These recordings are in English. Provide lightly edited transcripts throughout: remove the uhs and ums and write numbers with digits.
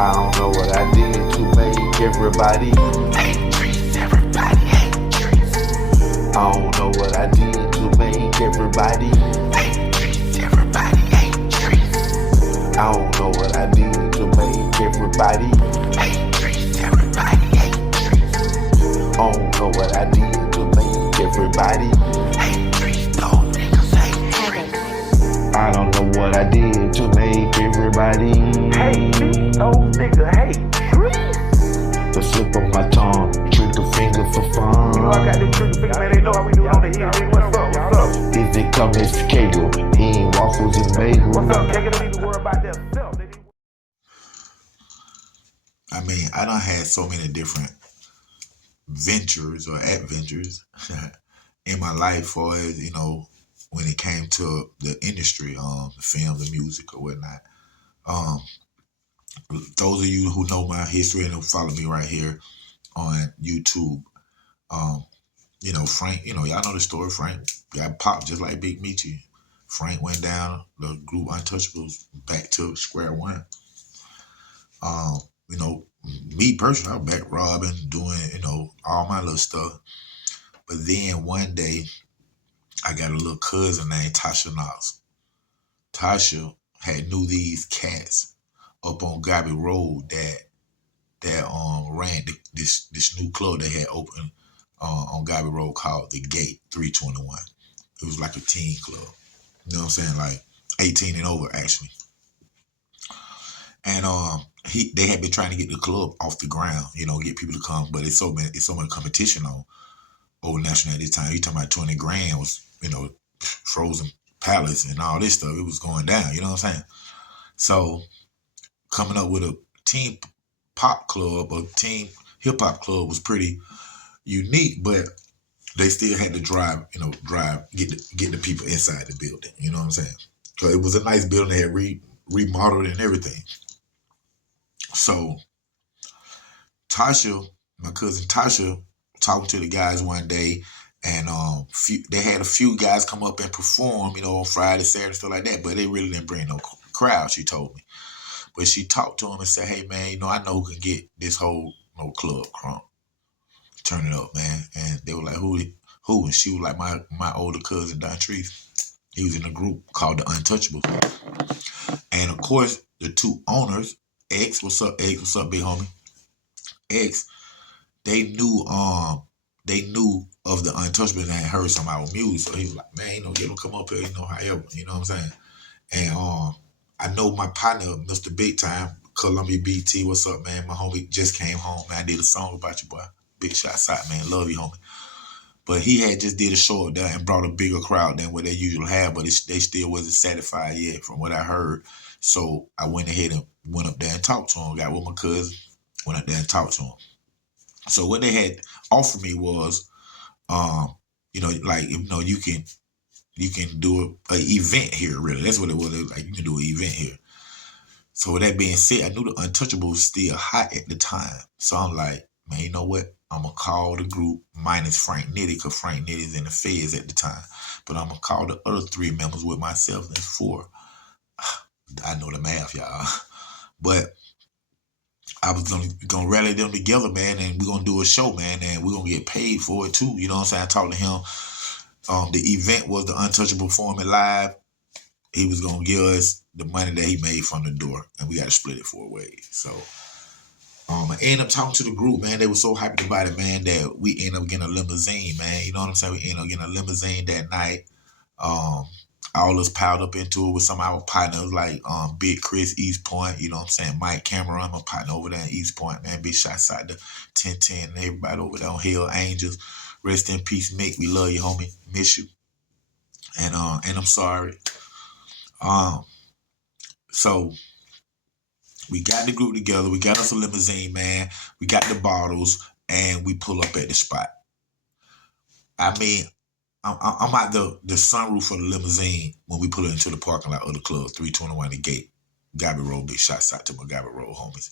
I don't know what I did to make everybody hate trees. Everybody hate trees. I don't know what I did to make everybody hate trees. Everybody hate trees. I don't know what I did to make everybody hate trees. Everybody hate trees. I don't know what I did to make everybody hate trees. Those niggas hate trees. I don't know what I did to make everybody hate me. Those niggas hate trees. The slip of my tongue, trigger finger for fun. You know I got this trigger finger, man. They know how we do it on the hill. What's up? What's up? Is it coming to Kegel? He ain't waffles and bagels. What's up, Kegel? They need to worry about themselves. I mean, I done had so many different ventures or adventures in my life for, you know, when it came to the industry, the film, the music or whatnot. Those of you who know my history and who follow me right here on YouTube, you know, Frank, you know, y'all know the story. Frank got popped just like Big Meechie. Frank went down, the group Untouchables back to square one. You know, me personally, I was back robbing, doing, you know, all my little stuff. But then one day, I got a little cousin named Tasha Knox. Tasha had knew these cats up on Gabby Road that ran this new club they had opened on Gabby Road called The Gate 321. It was like a teen club. You know what I'm saying? Like 18 and over, actually. And they had been trying to get the club off the ground, you know, get people to come, but it's so much competition on Old National at this time. You talking about 20 grand was, you know, Frozen Palace and all this stuff. It was going down, you know what I'm saying? So coming up with a teen pop club or teen hip hop club was pretty unique, but they still had to get the people inside the building, you know what I'm saying? So it was a nice building. They had remodeled and everything. So Tasha, my cousin Tasha, talking to the guys one day, and they had a few guys come up and perform, you know, on Friday, Saturday, stuff like that, but they really didn't bring no crowd, she told me. But she talked to him and said, hey, man, you know, I know who can get this whole club crunk. Turn it up, man. And they were like, who? And she was like, my older cousin, Don Trees. He was in a group called the Untouchables. And, of course, the two owners, X, what's up, X? What's up, big homie? X, they knew of the Untouchables and had heard some of our music. So he was like, man, you know, get them come up here, you know, however, you know what I'm saying? And I know my partner, Mr. Big Time, Columbia BT, what's up, man? My homie just came home, man. I did a song about you, boy. Big shots out, man. Love you, homie. But he had just did a show up there and brought a bigger crowd than what they usually have, but they still wasn't satisfied yet from what I heard. So I went ahead and went up there and talked to him. Got with my cousin, went up there and talked to him. So what they had offered me was, you know, like, you know, you can do an event here, really. That's what it was. Like, you can do an event here. So with that being said, I knew the Untouchables was still hot at the time. So I'm like, man, you know what? I'm going to call the group minus Frank Nitty, because Frank Nitty's in the feds at the time. But I'm going to call the other three members with myself. That's four. I know the math, y'all. But I was going to rally them together, man, and we're going to do a show, man, and we're going to get paid for it, too. You know what I'm saying? I talked to him. The event was the Untouchable performing live. He was going to give us the money that he made from the door, and we got to split it 4 ways. So I ended up talking to the group, man. They were so happy about it, man, that we ended up getting a limousine, man. You know what I'm saying? We ended up getting a limousine that night. All us piled up into it with some of our partners like Big Chris, East Point, you know what I'm saying? Mike Cameron, my partner over there in East Point, man. Big shots out to 1010 and everybody over there on Hell Angels. Rest in peace, Mick. We love you, homie. Miss you. And I'm sorry. So we got the group together. We got us a limousine, man. We got the bottles, and we pull up at the spot. I mean, I'm out the sunroof of the limousine when we pull it into the parking lot of the club, 321 The Gate. Gabby Road, big shots out to my Gabby Road homies.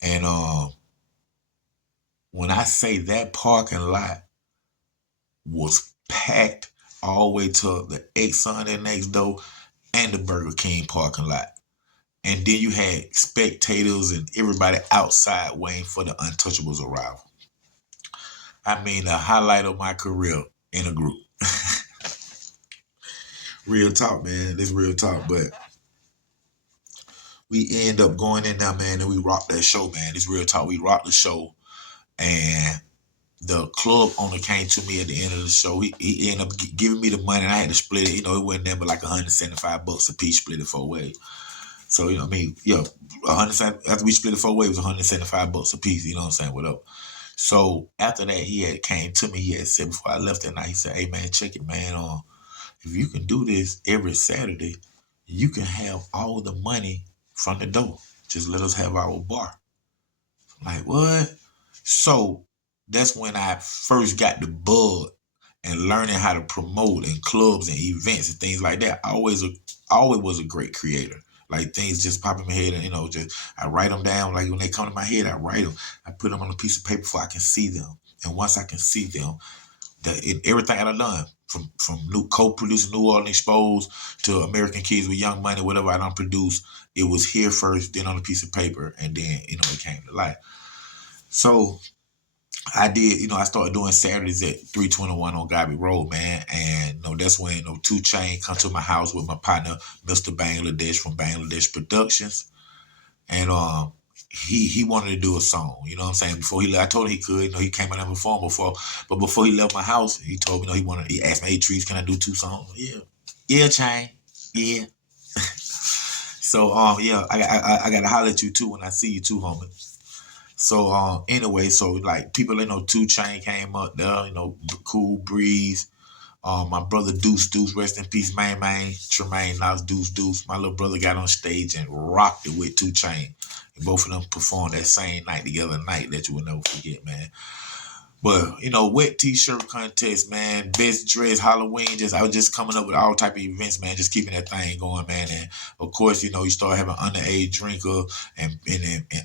And when I say that parking lot was packed all the way to the Exxon and Next2Blow and the Burger King parking lot. And then you had spectators and everybody outside waiting for the Untouchables' arrival. I mean, the highlight of my career in a group. Real talk, man. This real talk. But we end up going in there, man, and we rocked that show, man. This real talk. We rocked the show. And the club owner came to me at the end of the show. He ended up giving me the money, and I had to split it. You know, it wasn't nothing but like $175 a piece, split it 4 ways. So, you know what I mean? Yeah, after we split it 4 ways, it was $175 a piece. You know what I'm saying? Whatever. So after that, he had came to me. He had said before I left that night, he said, "Hey man, check it, man. If you can do this every Saturday, you can have all the money from the door. Just let us have our bar." I'm like, what? So that's when I first got the bug and learning how to promote in clubs and events and things like that. I always was a great creator. Like things just pop in my head, and you know, just I write them down. Like when they come to my head, I write them. I put them on a piece of paper before I can see them. And once I can see them, everything that I've done from new co-producing New Orleans Exposed to American Kids with Young Money, whatever I done produced, it was here first, then on a piece of paper, and then you know it came to life. So I did, you know, I started doing Saturdays at 321 on Gabby Road, man. And, you know, that's when, you know, 2 Chainz come to my house with my partner, Mr. Bangladesh from Bangladesh Productions. And he wanted to do a song, you know what I'm saying? Before he left, I told him he could, you know, he came out and performed before. But before he left my house, he told me, you know, he asked me, "Hey, Trees, can I do 2 songs?" Yeah. Yeah, Chainz. Yeah. So, yeah, I got to holler at you, too, when I see you, too, homie. So anyway, so like people, you know, 2 Chainz came up there, you know, Cool Breeze. My brother Deuce, rest in peace, man, Tremaine, Knox, Deuce. My little brother got on stage and rocked it with 2 Chainz. And both of them performed that same night together, night that you will never forget, man. But, you know, wet t-shirt contest, man, best dress, Halloween, I was just coming up with all type of events, man, just keeping that thing going, man. And of course, you know, you start having underage drinker and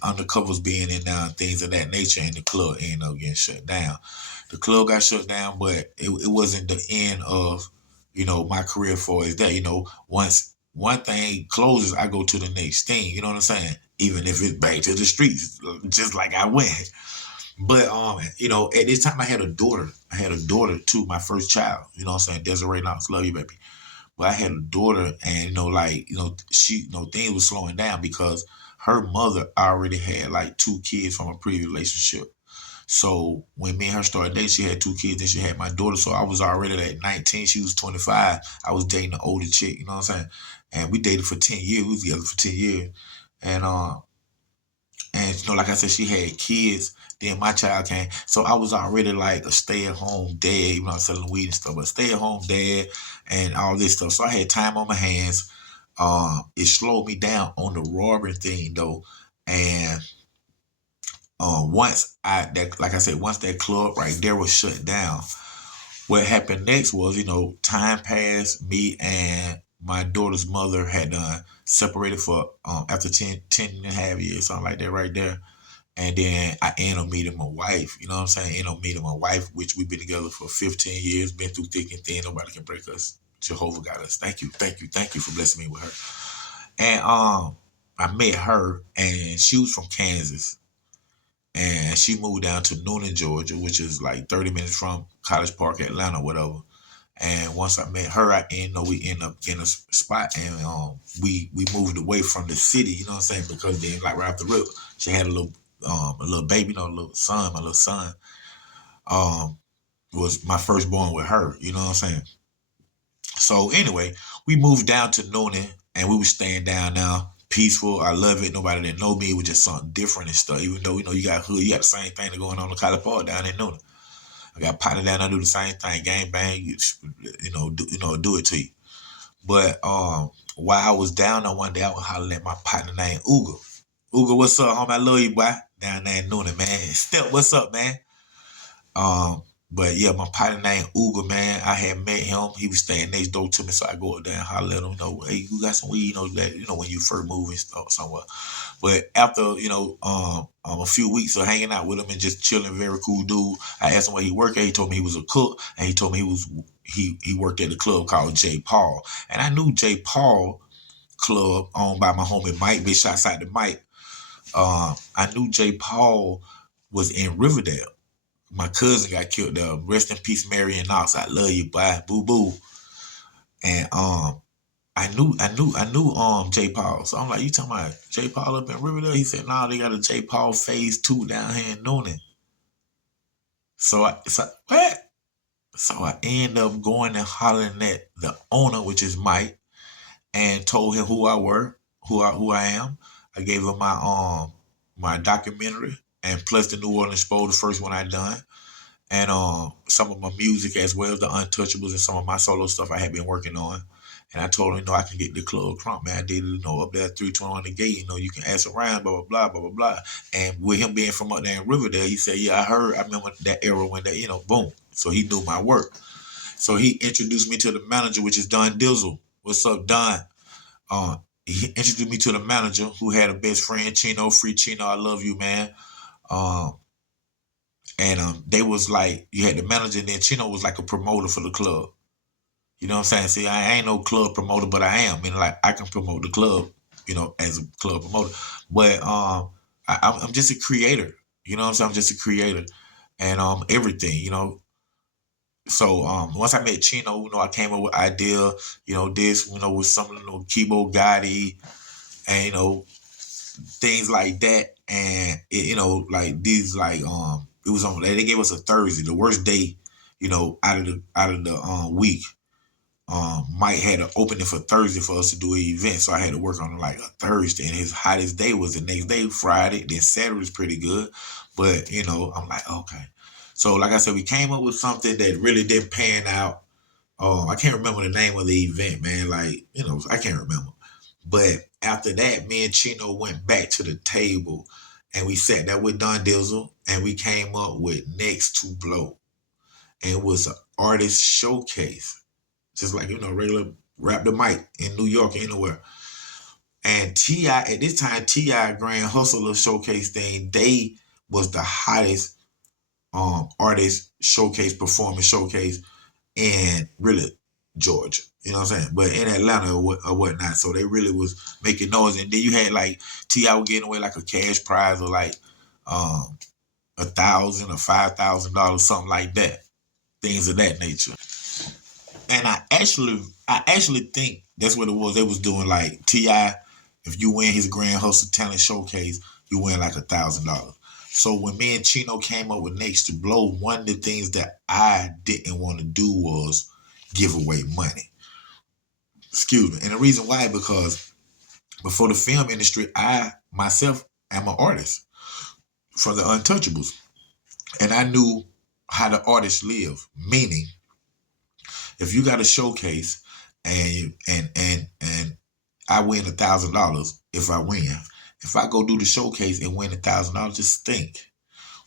undercovers being in there and things of that nature, and the club ended up getting shut down. The club got shut down, but it wasn't the end of, you know, my career for is that, you know, once one thing closes, I go to the next thing, you know what I'm saying? Even if it's back to the streets, just like I went. But you know, at this time I had a daughter. I had a daughter too, my first child. You know what I'm saying? Desiree Knox, love you, baby. But I had a daughter, and you know, like, you know, she, you know, things was slowing down because her mother already had like 2 kids from a previous relationship. So when me and her started dating, she had 2 kids, and she had my daughter. So I was already at 19, she was 25. I was dating an older chick, you know what I'm saying? And we dated for 10 years. We was together for 10 years. And you know, like I said, she had kids. Then my child came. So I was already like a stay-at-home dad, even though I was selling weed and stuff, but stay-at-home dad and all this stuff. So I had time on my hands. It slowed me down on the roaring thing though. And once once that club right there was shut down, what happened next was, you know, time passed. Me and my daughter's mother had separated for after 10 and a half years, something like that right there. And then I ended up meeting my wife, you know what I'm saying? Ended up meeting my wife, which we've been together for 15 years, been through thick and thin. Nobody can break us. Jehovah got us. Thank you for blessing me with her. And I met her, and she was from Kansas. And she moved down to Noonan, Georgia, which is like 30 minutes from College Park, Atlanta, whatever. And once I met her, we ended up in a spot, and we moved away from the city, you know what I'm saying? Because then, like right off the rip, she had a little baby, you know, my little son, was my firstborn with her, you know what I'm saying? So anyway, we moved down to Noonan, and we were staying down now. Peaceful, I love it. Nobody that know me, it was just something different and stuff. Even though, you know, you got hood, you got the same thing that going on in College Park down in Noonan. I got partner down there do the same thing, gang bang, do it to you. But while I was down there one day, I was hollering at my partner named Uga. Uga, what's up, homie? I love you, boy. Down there in Noonan, man. Step, what's up, man? But yeah, my partner named Uga, man. I had met him. He was staying next door to me, so I go up there and holler at him, you know, "Hey, you got some weed?" You know, when you first move and stuff somewhere. But after, you know, a few weeks of hanging out with him and just chilling, very cool dude, I asked him where he worked at. He told me he was a cook, and he told me he worked at a club called J. Paul. And I knew J. Paul club owned by my homie Mike. Big shots out to Mike. I knew J. Paul was in Riverdale. My cousin got killed there. Rest in peace, Mary and Knox. I love you, bye, boo boo. And I knew J. Paul. So I'm like, you talking about J. Paul up in Riverdale? He said, nah, they got a J. Paul phase 2 down here in Noonan. So what? So I end up going and hollering at the owner, which is Mike, and told him who I am. I gave him my documentary and plus the New Orleans Expo, the first one I done. And some of my music as well, the Untouchables and some of my solo stuff I had been working on. And I told him, I can get the club crunk, man. I did it, up there at 321 the gate, you can ask around, blah, blah, blah, blah, blah, blah. And with him being from up there in Riverdale, he said, yeah, I remember that era when that, boom. So he knew my work. So he introduced me to the manager, which is Don Dizzle. What's up, Don? He introduced me to the manager who had a best friend, Chino, free Chino, I love you, man. And they was like, you had the manager, and then Chino was like a promoter for the club. You know what I'm saying? See, I ain't no club promoter, but I am. I can promote the club, as a club promoter. But I'm just a creator. You know what I'm saying? I'm just a creator. And everything, So once I met Chino, I came up with idea, this, with some of the keyboard Gotti and, things like that. And, like these, like, it was on, they gave us a Thursday, the worst day, out of the week. Mike had an opening for Thursday for us to do an event, so I had to work on like a Thursday, and his hottest day was the next day, Friday. Then Saturday was pretty good, but I'm like, okay. So like I said, we came up with something that really didn't pan out. I can't remember the name of the event, man. Like, I can't remember. But after that, me and Chino went back to the table, and we sat there with Don Dizzle, and we came up with Next2Blow, and it was an artist showcase. Just like, regular rap the mic in New York, anywhere. And T.I., at this time, T.I. Grand Hustler Showcase thing, they was the hottest artist showcase, performance showcase in really Georgia. You know what I'm saying? But in Atlanta or whatnot. So they really was making noise. And then you had like T.I. was getting away like a cash prize or like $1,000 or $5,000, something like that. Things of that nature. And I actually think that's what it was. They was doing like T.I., if you win his Grand Hustle Talent Showcase, you win like $1,000. So when me and Chino came up with Next2Blow, one of the things that I didn't want to do was give away money. Excuse me. And the reason why, because before the film industry, I myself am an artist for the Untouchables. And I knew how the artists live, meaning if you got a showcase and I win $1,000, if I win, if I go do the showcase and win $1,000, just think,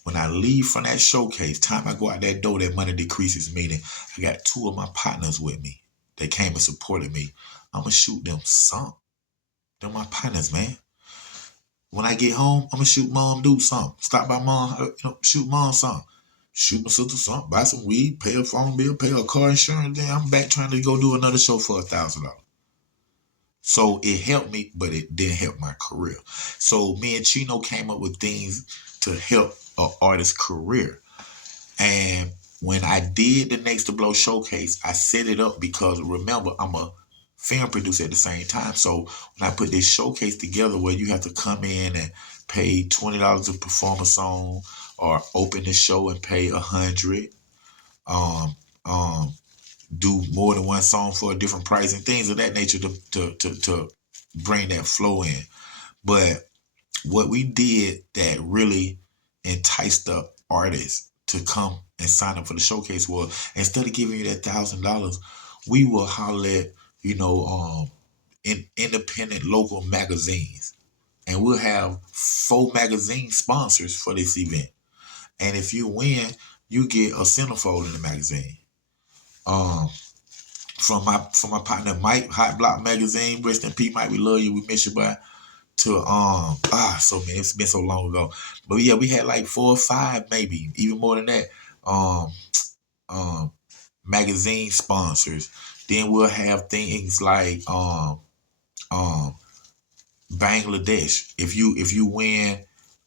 when I leave from that showcase, time I go out that door, that money decreases, meaning I got 2 of my partners with me that came and supported me. I'm going to shoot them some. They're my partners, man. When I get home, I'm going to shoot Mom Dude something. Stop by Mom, shoot Mom something. Shoot my sister something, buy some weed, pay a phone bill, pay a car insurance. Then I'm back trying to go do another show for $1,000. So it helped me, but it didn't help my career. So me and Chino came up with things to help an artist's career. And when I did the Next2Blow showcase, I set it up because, remember, I'm a film producer at the same time. So when I put this showcase together where you have to come in and pay $20 to perform a song, or open the show and pay $100, do more than one song for a different price and things of that nature to bring that flow in. But what we did that really enticed the artists to come and sign up for the showcase was, instead of giving you that $1,000, we will holler at, in independent local magazines. And we'll have 4 magazine sponsors for this event. And if you win, you get a centerfold in the magazine. From my partner Mike, Hot Block Magazine, rest in peace, Mike, we love you, we miss you, boy. To so man, it's been so long ago. But yeah, we had like 4 or 5, maybe even more than that. Magazine sponsors. Then we'll have things like Bangladesh. If you win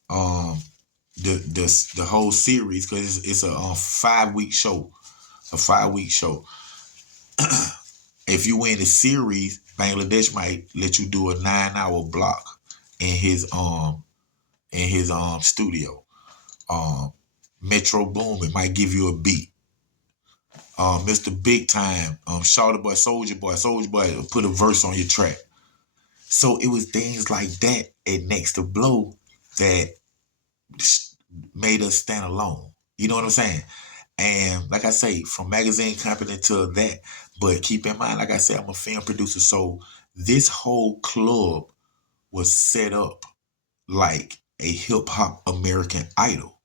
the whole series, because it's a 5-week show, a 5-week show. If you win the series, Bangladesh might let you do a 9-hour block in his studio. Metro Boomin might give you a beat. Mr. Big Time, Shawty Boy, Soldier Boy put a verse on your track. So it was things like that at Next2Blow that made us stand alone. You know what I'm saying? And like I say, from magazine company to that, but keep in mind, like I said, I'm a film producer. So this whole club was set up like a hip hop American Idol.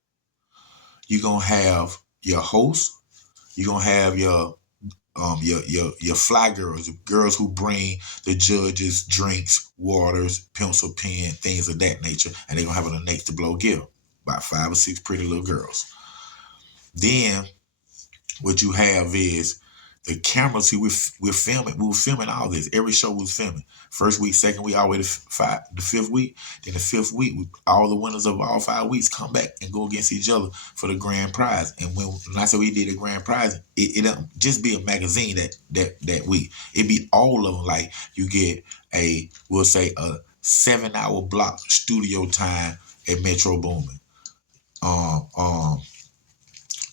You're gonna have your host, you're gonna have your fly girls, the girls who bring the judges drinks, waters, pencil, pen, things of that nature, and they're gonna have a Next2Blow gift. About 5 or 6 pretty little girls. Then what you have is the cameras. We're filming. We were filming all this. Every show was filming. First week, second week, all the way to the 5th week. Then the 5th week, all the winners of all 5 weeks come back and go against each other for the grand prize. And when I said we did a grand prize, it don't just be a magazine that week. It be all of them. Like you get we'll say a 7-hour block studio time at Metro Boomin.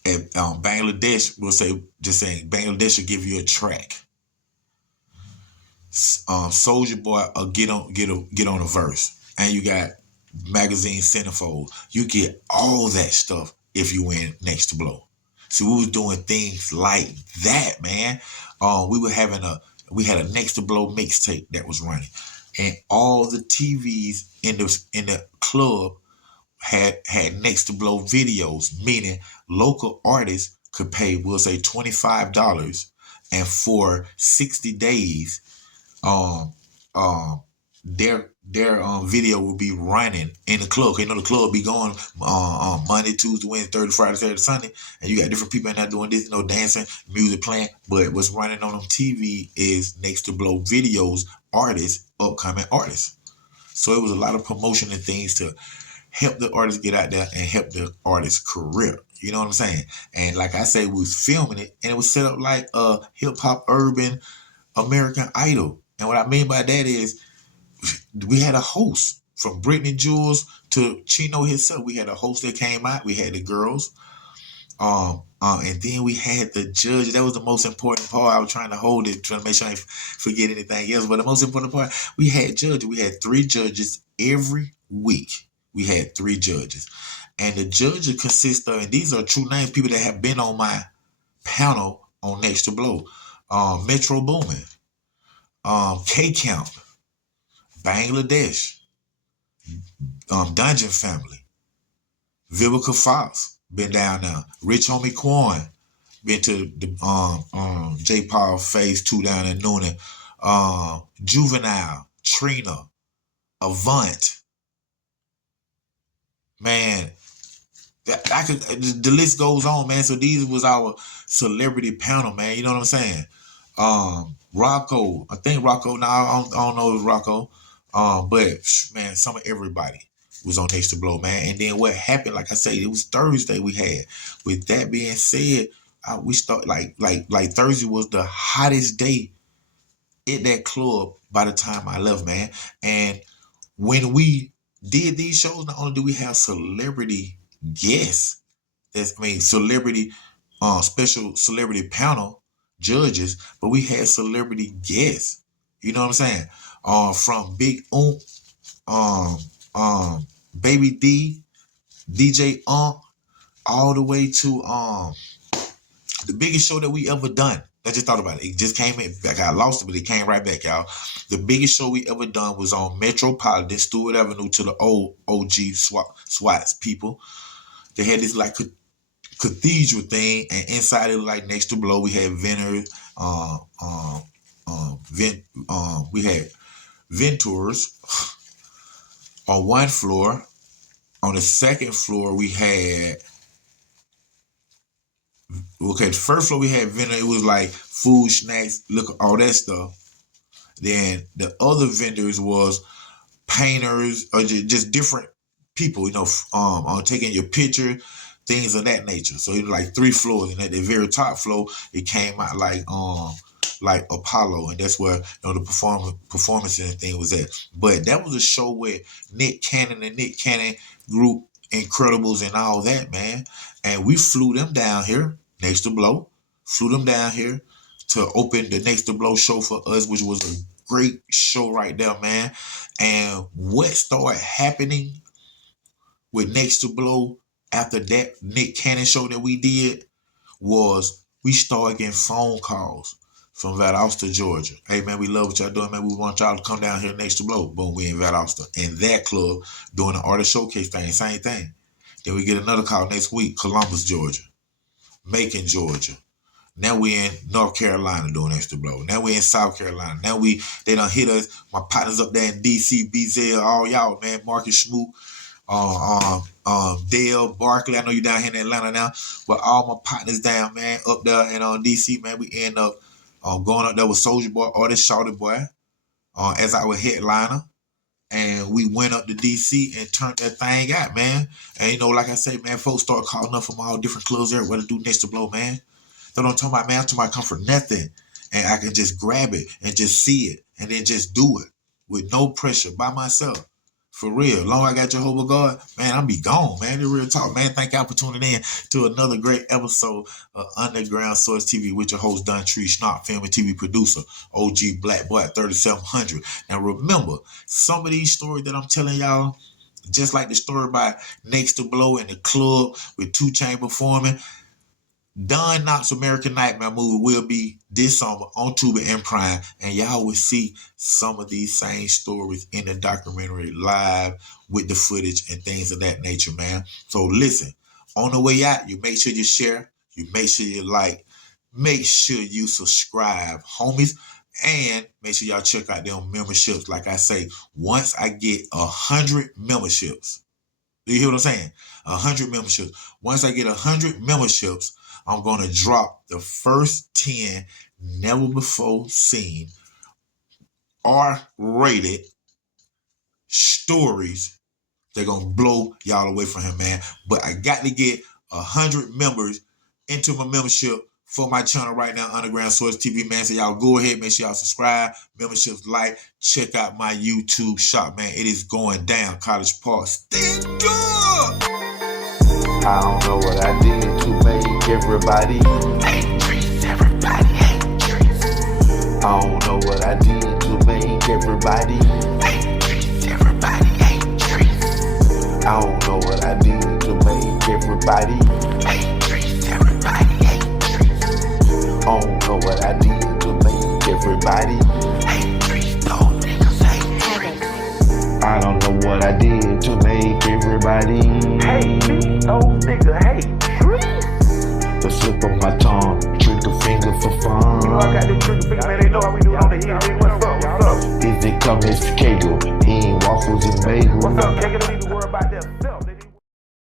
At Bangladesh, we'll say, just saying, Bangladesh will give you a track. Soldier Boy will get on a verse, and you got magazine centerfold. You get all that stuff if you win Next2Blow. So we was doing things like that, man. We had a Next2Blow mixtape that was running, and all the TVs in the club had Next2Blow videos, meaning local artists could pay, we'll say $25, and for 60 days, their video will be running in the club. You know, the club be going Monday, Tuesday, Wednesday, Thursday, Friday, Saturday, Sunday, and you got different people in there doing this, dancing, music playing. But what's running on them TV is Next2Blow videos, artists, upcoming artists. So it was a lot of promotion and things to help the artists get out there and help the artist's career. You know what I'm saying? And like I say, we was filming it, and it was set up like a hip-hop urban American Idol. And what I mean by that is we had a host, from Brittany Jules to Chino himself. We had a host that came out. We had the girls. And then we had the judge. That was the most important part. I was trying to hold it, trying to make sure I didn't forget anything else. But the most important part, we had judges. We had 3 judges every week. We had 3 judges. And the judges consist of, and these are true names, people that have been on my panel on Next2Blow. Metro Boomin, K-Camp, Bangladesh, Dungeon Family, Vivica Fox, been down there. Rich Homie Quan, been to the J. Paul Phase 2 down in Noonan. Juvenile, Trina, Avant. Man, the list goes on, man. So these was our celebrity panel, man. You know what I'm saying? Rocco, I think Rocco. Now I don't know if it's Rocco. But man, some of everybody was on Next2Blow, man. And then what happened? Like I said, it was Thursday we had. With that being said, we start like Thursday was the hottest day at that club by the time I left, man. And when we did these shows, not only do we have celebrity guests, celebrity, special celebrity panel judges, but we had celebrity guests. You know what I'm saying? From Big Baby D, DJ all the way to the biggest show that we ever done. I just thought about it. It just came in. I got lost it, but it came right back, y'all. The biggest show we ever done was on Metropolitan, Stewart Avenue, to the old OG SWATs people. They had this like cathedral thing, and inside it was like Next2Blow. We had vendors, we had Ventures on one floor. On the second floor, we had, the first floor we had vendor. It was like food, snacks, liquor, all that stuff. Then the other vendors was painters or just different people, taking your picture, things of that nature. So it was like 3 floors, and at the very top floor, it came out like Apollo, and that's where the performances and thing was at. But that was a show where Nick Cannon group, Ncredibles and all that, man. And we flew them down here, Next2Blow, flew them down here to open the Next2Blow show for us, which was a great show right there, man. And what started happening with Next2Blow after that Nick Cannon show that we did was we started getting phone calls from Valdosta, Georgia. Hey, man, we love what y'all doing, man. We want y'all to come down here Next2Blow. Boom, we in Valdosta. In that club, doing the artist showcase thing, same thing. Then we get another call next week, Columbus, Georgia. Macon, Georgia. Now we in North Carolina doing Next2Blow. Now we in South Carolina. Now they done hit us. My partners up there in DC, BZL, all y'all, man. Marcus Smoot, Dale, Barkley. I know you down here in Atlanta now. But all my partners down, man, up there in DC, man. We end up going up there with Soulja Boy, Artist Shawty Boy, as our headliner. And we went up to DC and turned that thing out, man. And like I say, man, folks start calling up from all different clubs everywhere to do Next2Blow, man. They don't talk about, man, I'm talking about come for nothing. And I can just grab it and just see it and then just do it with no pressure by myself. For real. Long I got Jehovah God, man, I'll be gone, man. The real talk, man. Thank y'all for tuning in to another great episode of Underground Source TV with your host, Don Tree, Knox, film and TV producer, OG Black Boy at 3700. Now remember, some of these stories that I'm telling y'all, just like the story about Next2Blow in the club with 2 Chainz performing, Don Knox American Nightmare movie will be this summer on Tubi and Prime, and y'all will see some of these same stories in the documentary live with the footage and things of that nature, man. So listen, on the way out, you make sure you share, you make sure you like, make sure you subscribe, homies, and make sure y'all check out them memberships. Like I say, once I get 100 memberships, do you hear what I'm saying? 100 memberships. Once I get 100 memberships, I'm going to drop the first 10 never before seen R-rated stories. They're going to blow y'all away from him, man. But I got to get 100 members into my membership for my channel right now, Underground Source TV, man. So y'all go ahead, make sure y'all subscribe, memberships, like, check out my YouTube shop, man. It is going down, College Park. Stand up! I don't know what I did to make everybody hate Trees. Everybody hate Trees. I don't know what I did to make everybody hate Trees. Everybody hate Trees. I don't know what I did to make everybody hate Trees. Everybody hate Trees. I don't know what I did to make everybody hate Trees. Those niggas hate Trees. I don't know what I did to make everybody hate me. Those niggas hate Trees. The slip of my tongue, trigger finger for fun. I got the trigger finger, man. They know how we do it on the hill. What's up? Is it come Mr. Kegel? He ain't waffles and bagels. What's up, Kegel?